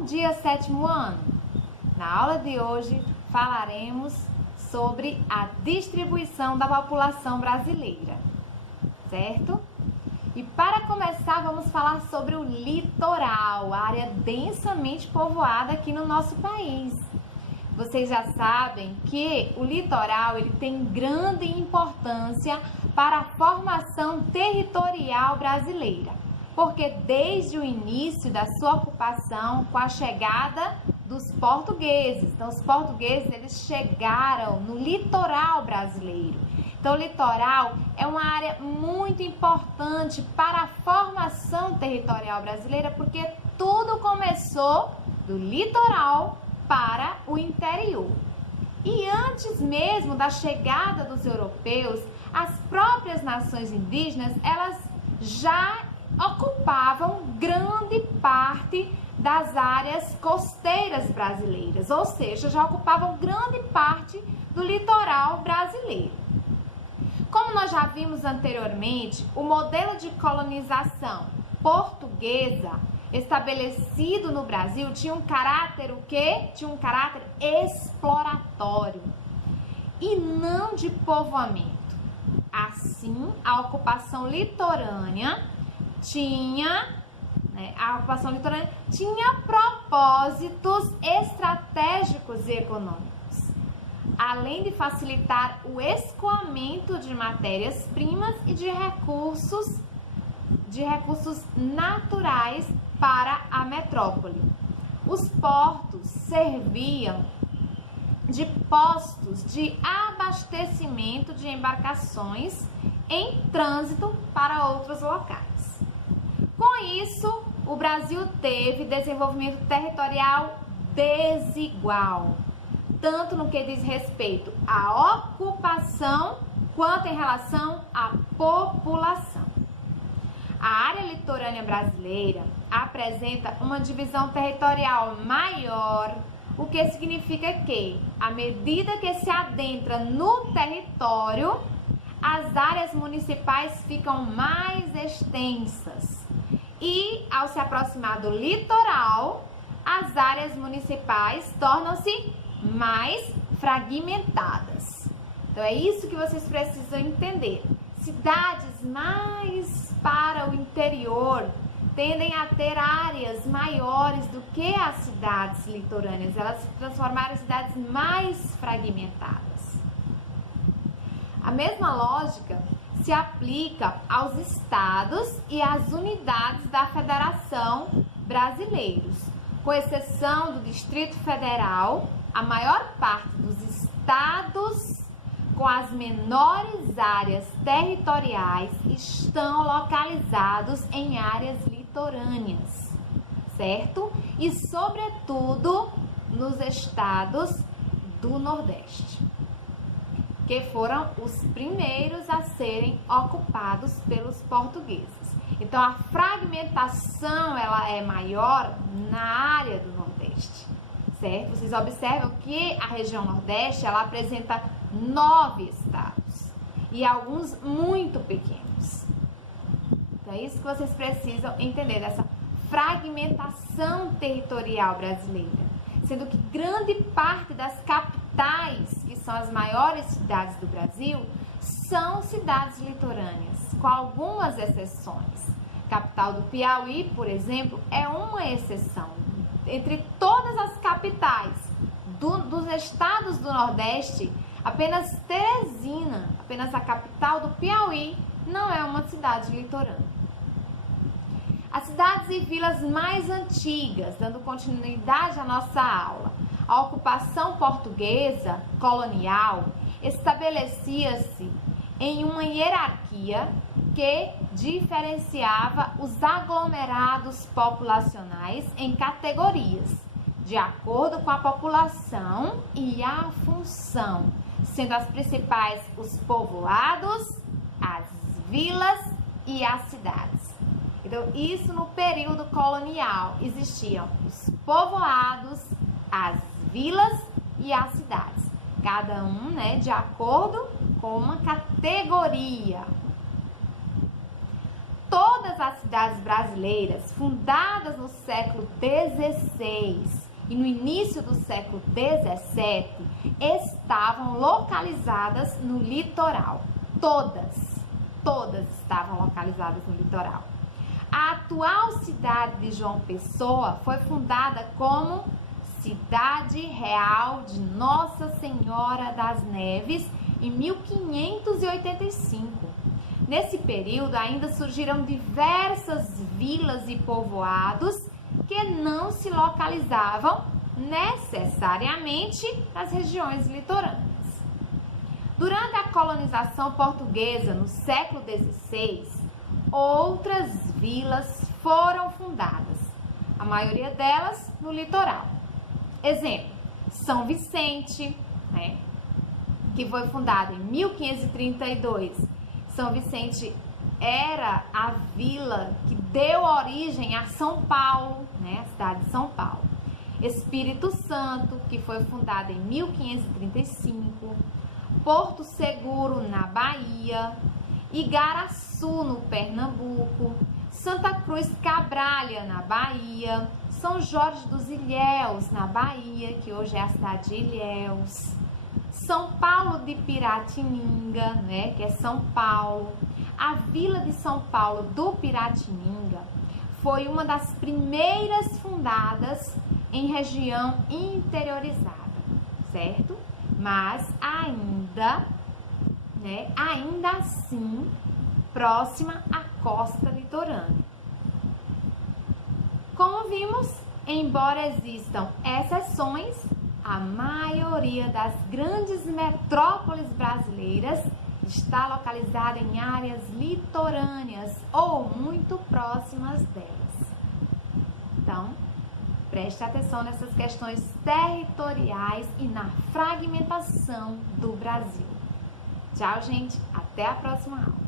Bom dia, sétimo ano! Na aula de hoje falaremos sobre a distribuição da população brasileira, certo? E para começar, vamos falar sobre o litoral, a área densamente povoada aqui no nosso país. Vocês já sabem que o litoral ele tem grande importância para a formação territorial brasileira, porque desde o início da sua ocupação, com a chegada dos portugueses, então os portugueses eles chegaram no litoral brasileiro. Então o litoral é uma área muito importante para a formação territorial brasileira, porque tudo começou do litoral para o interior. E antes mesmo da chegada dos europeus, as próprias nações indígenas, elas já ocupavam grande parte das áreas costeiras brasileiras, ou seja, já ocupavam grande parte do litoral brasileiro. Como nós já vimos anteriormente, o modelo de colonização portuguesa estabelecido no Brasil tinha um caráter o quê? Tinha um caráter exploratório e não de povoamento. Assim, a ocupação litorânea tinha propósitos estratégicos e econômicos, além de facilitar o escoamento de matérias-primas e de recursos naturais para a metrópole. Os portos serviam de postos de abastecimento de embarcações em trânsito para outros locais. Com isso, o Brasil teve desenvolvimento territorial desigual, tanto no que diz respeito à ocupação, quanto em relação à população. A área litorânea brasileira apresenta uma divisão territorial maior, o que significa que, à medida que se adentra no território, as áreas municipais ficam mais extensas. E, ao se aproximar do litoral, as áreas municipais tornam-se mais fragmentadas. Então, é isso que vocês precisam entender. Cidades mais para o interior tendem a ter áreas maiores do que as cidades litorâneas. Elas se transformaram em cidades mais fragmentadas. A mesma lógica se aplica aos estados e às unidades da Federação brasileiros. Com exceção do Distrito Federal, a maior parte dos estados com as menores áreas territoriais estão localizados em áreas litorâneas, certo? E, sobretudo, nos estados do Nordeste, que foram os primeiros a serem ocupados pelos portugueses. Então, a fragmentação ela é maior na área do Nordeste, certo? Vocês observam que a região Nordeste ela apresenta 9 estados e alguns muito pequenos. Então, é isso que vocês precisam entender dessa fragmentação territorial brasileira, sendo que grande parte das capitais, que são as maiores cidades do Brasil, são cidades litorâneas, com algumas exceções. A capital do Piauí, por exemplo, é uma exceção. Entre todas as capitais dos estados do Nordeste, apenas Teresina, apenas a capital do Piauí, não é uma cidade litorânea. As cidades e vilas mais antigas, dando continuidade à nossa aula, a ocupação portuguesa colonial estabelecia-se em uma hierarquia que diferenciava os aglomerados populacionais em categorias, de acordo com a população e a função, sendo as principais os povoados, as vilas e as cidades. Então, isso no período colonial, existiam os povoados, as vilas e as cidades, cada um, de acordo com uma categoria. todas as cidades brasileiras fundadas no século XVI e no início do século XVII estavam localizadas no litoral. Todas estavam localizadas no litoral. A atual cidade de João Pessoa foi fundada como Cidade Real de Nossa Senhora das Neves em 1585. Nesse período ainda surgiram diversas vilas e povoados que não se localizavam necessariamente nas regiões litorâneas. Durante a colonização portuguesa no século XVI, outras vilas foram fundadas, a maioria delas no litoral. Exemplo, São Vicente, que foi fundado em 1532. São Vicente era a vila que deu origem a São Paulo, a cidade de São Paulo. Espírito Santo, que foi fundado em 1535. Porto Seguro, na Bahia. Igaraçu, no Pernambuco. Santa Cruz Cabralha, na Bahia. São Jorge dos Ilhéus, na Bahia, que hoje é a cidade de Ilhéus. São Paulo de Piratininga, que é São Paulo. A Vila de São Paulo do Piratininga foi uma das primeiras fundadas em região interiorizada, certo? Mas ainda assim, próxima à costa litorânea. Como vimos, embora existam exceções, a maioria das grandes metrópoles brasileiras está localizada em áreas litorâneas ou muito próximas delas. Então, preste atenção nessas questões territoriais e na fragmentação do Brasil. Tchau, gente. Até a próxima aula.